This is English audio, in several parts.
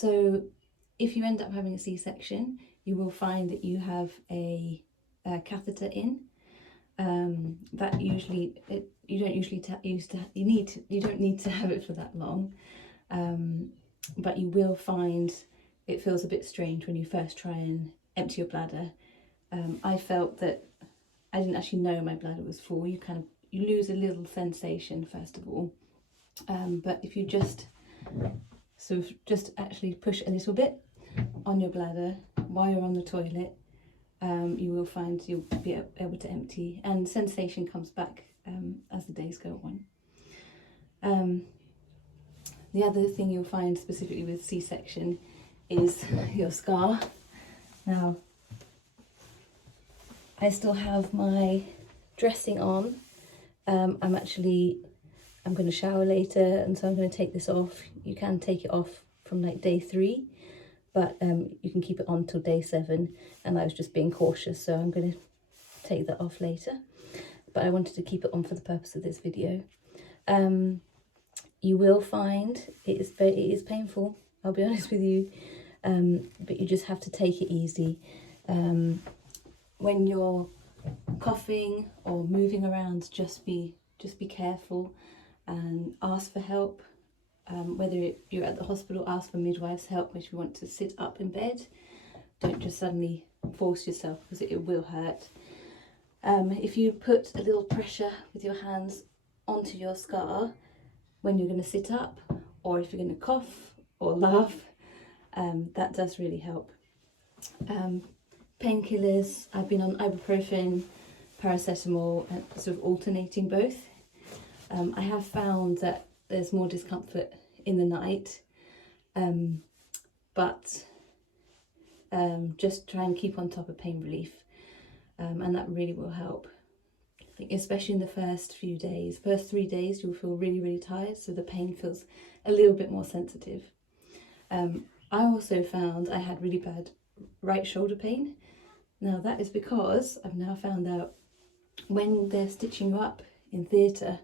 So if you end up having a C-section, you will find that you have a catheter in. That usually you don't need to have it for that long, but you will find it feels a bit strange when you first try and empty your bladder. I felt that I didn't actually know my bladder was full. You lose a little sensation first of all, but if you just actually push a little bit on your bladder while you're on the toilet, you will find you'll be able to empty, and sensation comes back as the days go on. The other thing you'll find specifically with C-section is your scar. Now, I still have my dressing on. I'm going to shower later, and so I'm going to take this off. You can take it off from like day 3, but you can keep it on till day 7, and I was just being cautious, so I'm going to take that off later, but I wanted to keep it on for the purpose of this video. You will find it is painful, I'll be honest with you, but you just have to take it easy. When you're coughing or moving around, just be careful and ask for help. Whether you're at the hospital, ask for midwife's help if you want to sit up in bed. Don't just suddenly force yourself, because it will hurt. If you put a little pressure with your hands onto your scar when you're going to sit up, or if you're going to cough or laugh, that does really help. Painkillers, I've been on ibuprofen, paracetamol, and sort of alternating both. I have found that there's more discomfort in the night, but just try and keep on top of pain relief, and that really will help. I think especially in the first 3 days you'll feel really tired, so the pain feels a little bit more sensitive. I also found I had really bad right shoulder pain. Now that is because I've now found out when they're stitching you up in theatre,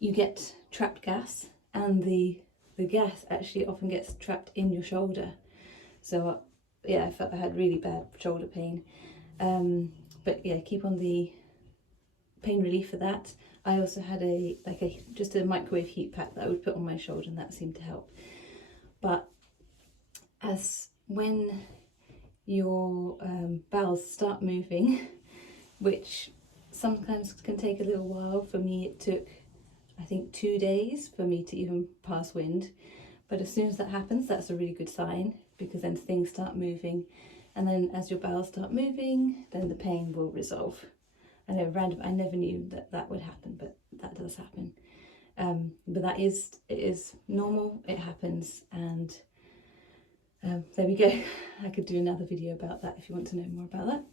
you get trapped gas, and the gas actually often gets trapped in your shoulder. So yeah, I felt I had really bad shoulder pain. But yeah, keep on the pain relief for that. I also had just a microwave heat pack that I would put on my shoulder, and that seemed to help. But when your bowels start moving, which sometimes can take a little while, for me it took I think 2 days for me to even pass wind, but as soon as that happens, that's a really good sign, because then things start moving, and then as your bowels start moving, then the pain will resolve. I know, random, I never knew that would happen, but that does happen. But it is normal, it happens, and there we go. I could do another video about that if you want to know more about that.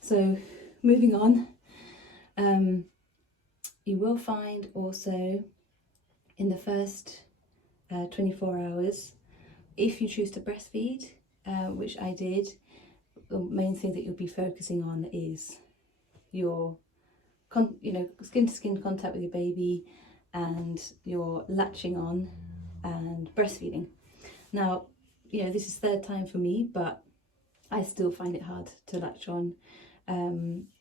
So moving on, you will find also in the first 24 hours, if you choose to breastfeed, which I did, the main thing that you'll be focusing on is your skin to skin contact with your baby, and your latching on and breastfeeding. Now, this is 3rd time for me, but I still find it hard to latch on.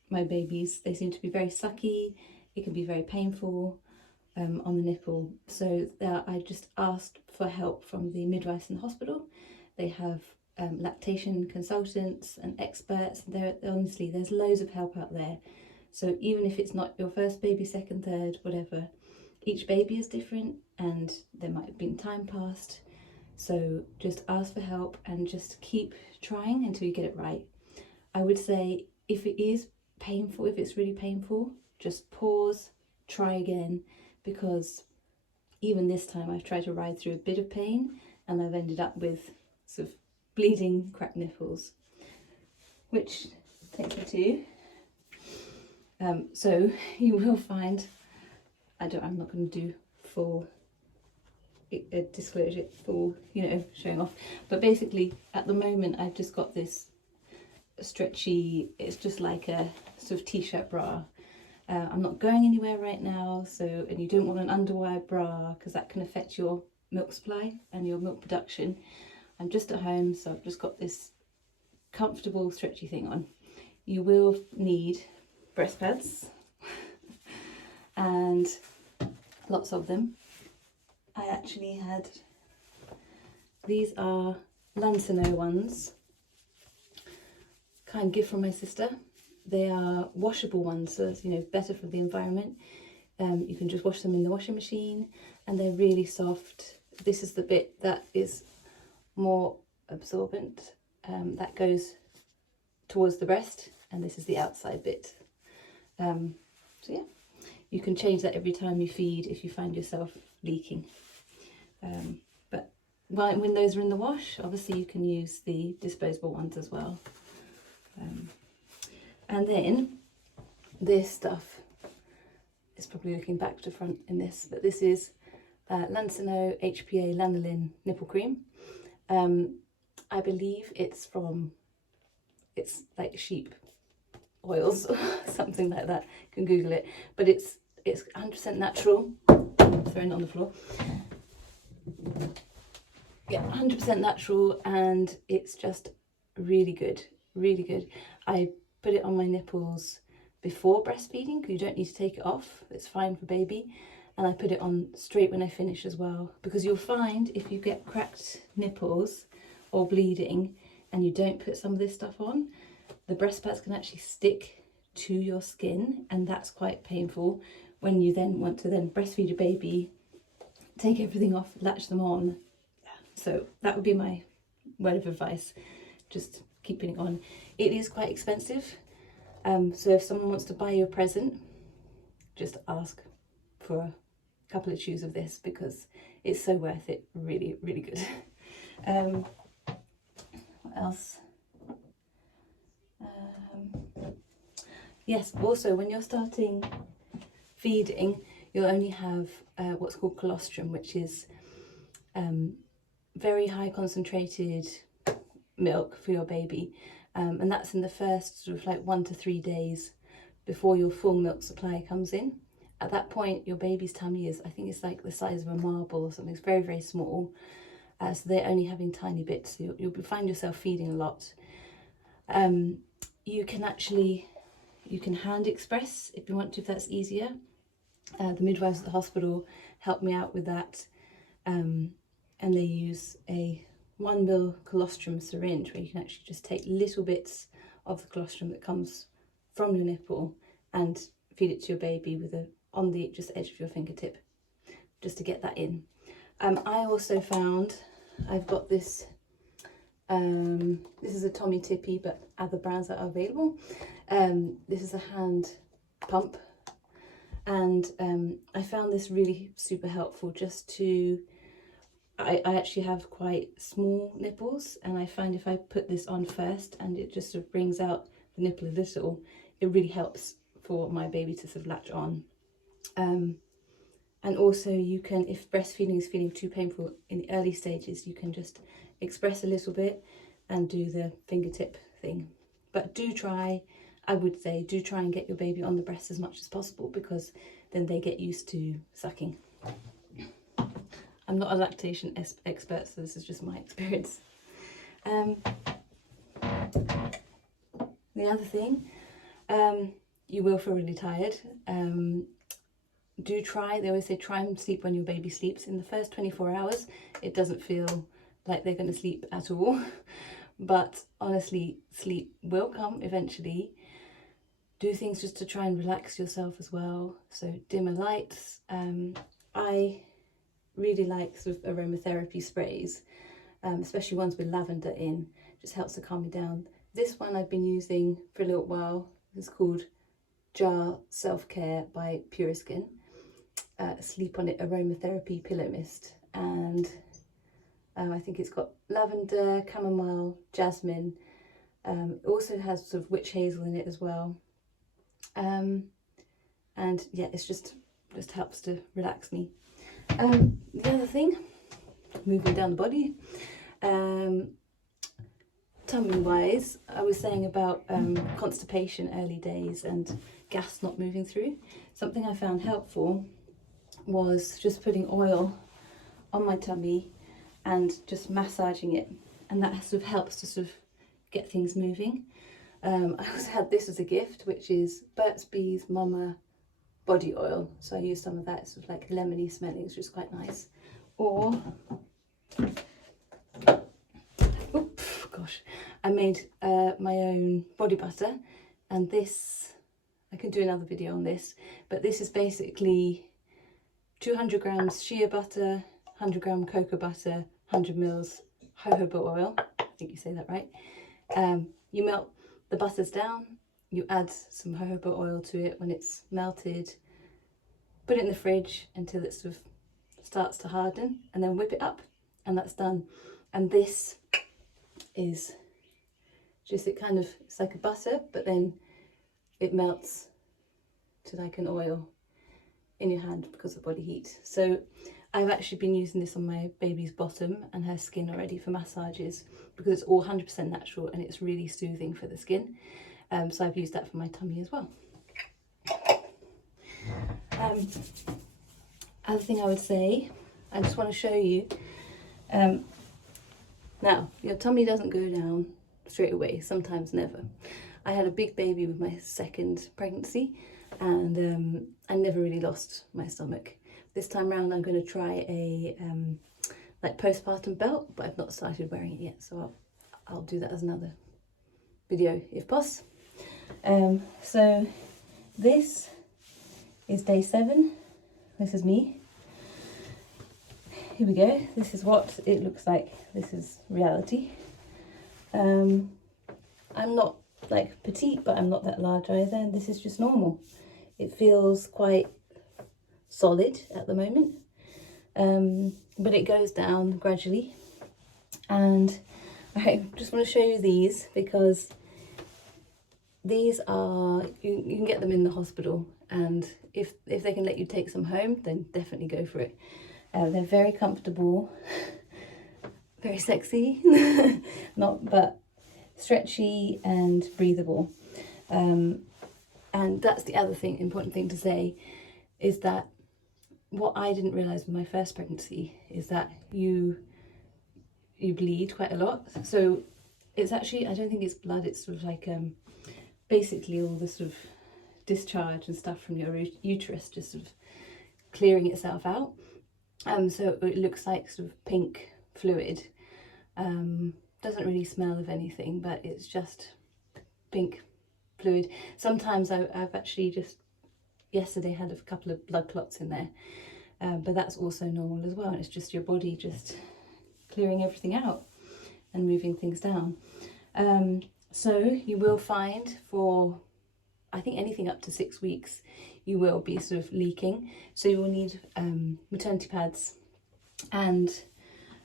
My babies, they seem to be very sucky. It can be very painful on the nipple. So I just asked for help from the midwives in the hospital. They have lactation consultants and experts. Honestly, there's loads of help out there. So even if it's not your first baby, 2nd, 3rd, whatever, each baby is different, and there might have been time passed. So just ask for help and just keep trying until you get it right. I would say if it is painful, if it's really painful, just pause, try again, because even this time I've tried to ride through a bit of pain, and I've ended up with sort of bleeding, cracked nipples, which takes me to so you will find, I'm not going to do full disclosure, full showing off, but basically at the moment I've just got this stretchy, it's just like a sort of t-shirt bra. I'm not going anywhere right now, and you don't want an underwire bra, because that can affect your milk supply and your milk production. I'm just at home, so I've just got this comfortable stretchy thing on. You will need breast pads and lots of them. I actually had, these are Lancino ones, kind of gift from my sister. They are washable ones, so it's, you know, better for the environment. You can just wash them in the washing machine and they're really soft. This is the bit that is more absorbent, that goes towards the breast, and this is the outside bit. So yeah, you can change that every time you feed if you find yourself leaking. But when those are in the wash, obviously you can use the disposable ones as well. And then this stuff is probably looking back to front in this, but this is Lancino HPA Lanolin Nipple Cream. I believe it's like sheep oils or something like that. You can Google it, but it's 100% natural. I'm throwing it on the floor. Yeah, 100% natural, and it's just really good, really good. I put it on my nipples before breastfeeding because you don't need to take it off. It's fine for baby. And I put it on straight when I finish as well, because you'll find if you get cracked nipples or bleeding and you don't put some of this stuff on, the breast pads can actually stick to your skin, and that's quite painful when you then want to then breastfeed your baby, take everything off, latch them on. So that would be my word of advice, just keeping it on. It is quite expensive, so if someone wants to buy you a present, just ask for a couple of chews of this because it's so worth it. Really, really good. What else? Yes, also when you're starting feeding, you'll only have what's called colostrum, which is very high concentrated milk for your baby, and that's in the first sort of like 1 to 3 days before your full milk supply comes in. At that point, your baby's tummy is, I think it's like the size of a marble or something. It's very, very small. So they're only having tiny bits. So you'll find yourself feeding a lot. You can hand express if you want to, if that's easier. The midwives at the hospital helped me out with that. And they use a 1 ml colostrum syringe where you can actually just take little bits of the colostrum that comes from your nipple and feed it to your baby with on the just edge of your fingertip, just to get that in. I also found, I've got this, this is a Tommy Tippy, but other brands that are available. This is a hand pump, and I found this really super helpful just to, I actually have quite small nipples, and I find if I put this on first and it just sort of brings out the nipple a little, it really helps for my baby to sort of latch on. And also you can, if breastfeeding is feeling too painful in the early stages, you can just express a little bit and do the fingertip thing. But do try, I would say, do try and get your baby on the breast as much as possible, because then they get used to sucking. I'm not a lactation expert, so this is just my experience. The other thing, you will feel really tired. Do try, they always say try and sleep when your baby sleeps. In the first 24 hours, it doesn't feel like they're going to sleep at all. But honestly, sleep will come eventually. Do things just to try and relax yourself as well. So dimmer lights. I really like sort of aromatherapy sprays, especially ones with lavender in. Just helps to calm me down. This one I've been using for a little while. It's called Jar Self-Care by Puriskin. Sleep on It aromatherapy pillow mist, and I think it's got lavender, chamomile, jasmine. It also has sort of witch hazel in it as well. And yeah, it's just helps to relax me. The other thing, moving down the body, tummy wise, I was saying about constipation early days and gas not moving through. Something I found helpful was just putting oil on my tummy and just massaging it, and that sort of helps to sort of get things moving. I also had this as a gift, which is Burt's Bees Mama body oil, so I used some of that. It's sort of like lemony smelling, which is quite nice. Or oops, gosh, I made my own body butter, and this, I can do another video on this, but this is basically 200 grams shea butter, 100 gram cocoa butter, 100 mils jojoba oil, I think you say that right. You melt the butters down, you add some jojoba oil to it when it's melted, put it in the fridge until it sort of starts to harden, and then whip it up, and that's done. And this is just, it kind of, it's like a butter, but then it melts to like an oil in your hand because of body heat. So I've actually been using this on my baby's bottom and her skin already for massages, because it's all 100% natural and it's really soothing for the skin. So I've used that for my tummy as well. Other thing I would say, I just want to show you, now your tummy doesn't go down straight away, sometimes never. I had a big baby with my second pregnancy, and I never really lost my stomach. This time around I'm going to try a like postpartum belt, but I've not started wearing it yet, so I'll do that as another video if possible. So this is day 7. This is me. Here we go. This is what it looks like. This is reality. I'm not like petite, but I'm not that large either, and this is just normal. It feels quite solid at the moment, but it goes down gradually. And I just want to show you these, because these are, you can get them in the hospital, and if they can let you take some home, then definitely go for it. They're very comfortable, very sexy, but stretchy and breathable. And that's the other thing, important thing to say, is that what I didn't realise with my first pregnancy is that you bleed quite a lot. So it's actually, I don't think it's blood, it's sort of like basically all the sort of discharge and stuff from your uterus just sort of clearing itself out. So it looks like sort of pink fluid. Doesn't really smell of anything, but it's just pink fluid. Sometimes I've actually just yesterday had a couple of blood clots in there, but that's also normal as well. And it's just your body just clearing everything out and moving things down. So you will find for, I think, anything up to 6 weeks, you will be sort of leaking. So you will need maternity pads. And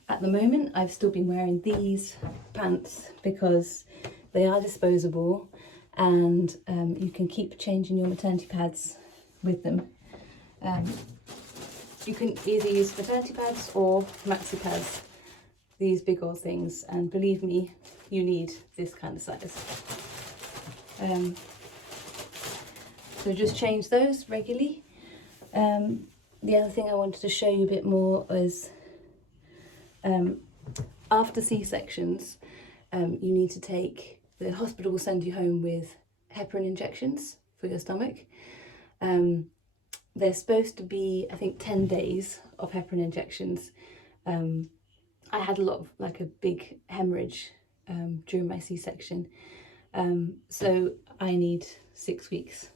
at the moment, I've still been wearing these pants because they are disposable, and you can keep changing your maternity pads with them. You can either use maternity pads or maxi pads, these big old things, and believe me, you need this kind of size. So just change those regularly. The other thing I wanted to show you a bit more is after C-sections, you need to take, the hospital will send you home with heparin injections for your stomach. They're supposed to be, I think, 10 days of heparin injections. I had a lot of, like, a big hemorrhage during my C-section, so I need 6 weeks.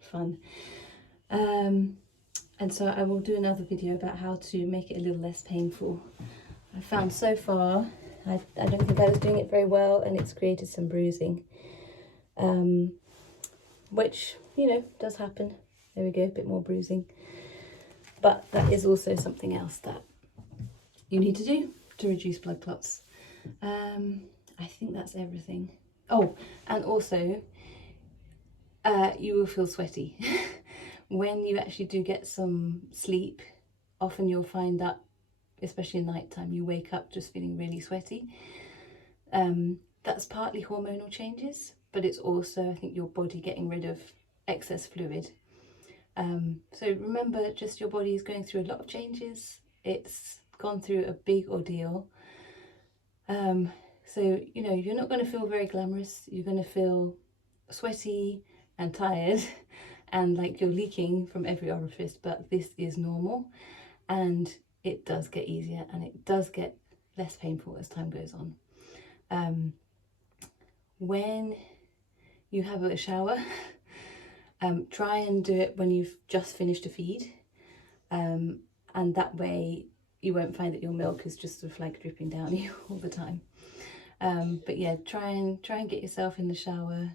Fun. And so I will do another video about how to make it a little less painful. I found so far, I don't think I was doing it very well, and it's created some bruising, which, you know, does happen. There we go, a bit more bruising. But that is also something else that you need to do to reduce blood clots. I think that's everything. Oh, and also, you will feel sweaty. When you actually do get some sleep, often you'll find that, especially at night time, you wake up just feeling really sweaty. That's partly hormonal changes, but it's also, I think, your body getting rid of excess fluid. So remember, just your body is going through a lot of changes. It's gone through a big ordeal. So, you know, you're not going to feel very glamorous. You're going to feel sweaty and tired and like you're leaking from every orifice, but this is normal, and it does get easier and it does get less painful as time goes on. When you have a shower, try and do it when you've just finished a feed, and that way you won't find that your milk is just sort of like dripping down you all the time. But yeah, try and get yourself in the shower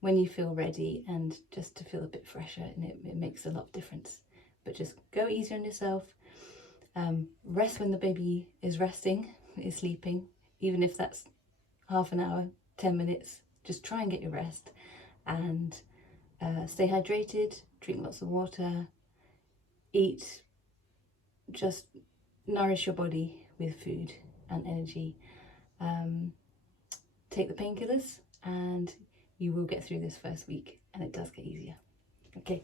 when you feel ready, and just to feel a bit fresher, and it makes a lot of difference. But just go easy on yourself. Rest when the baby is resting, is sleeping, even if that's half an hour, 10 minutes. Just try and get your rest, and stay hydrated, drink lots of water, eat, just nourish your body with food and energy. Take the painkillers, and you will get through this first week, and it does get easier. Okay,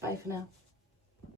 bye for now.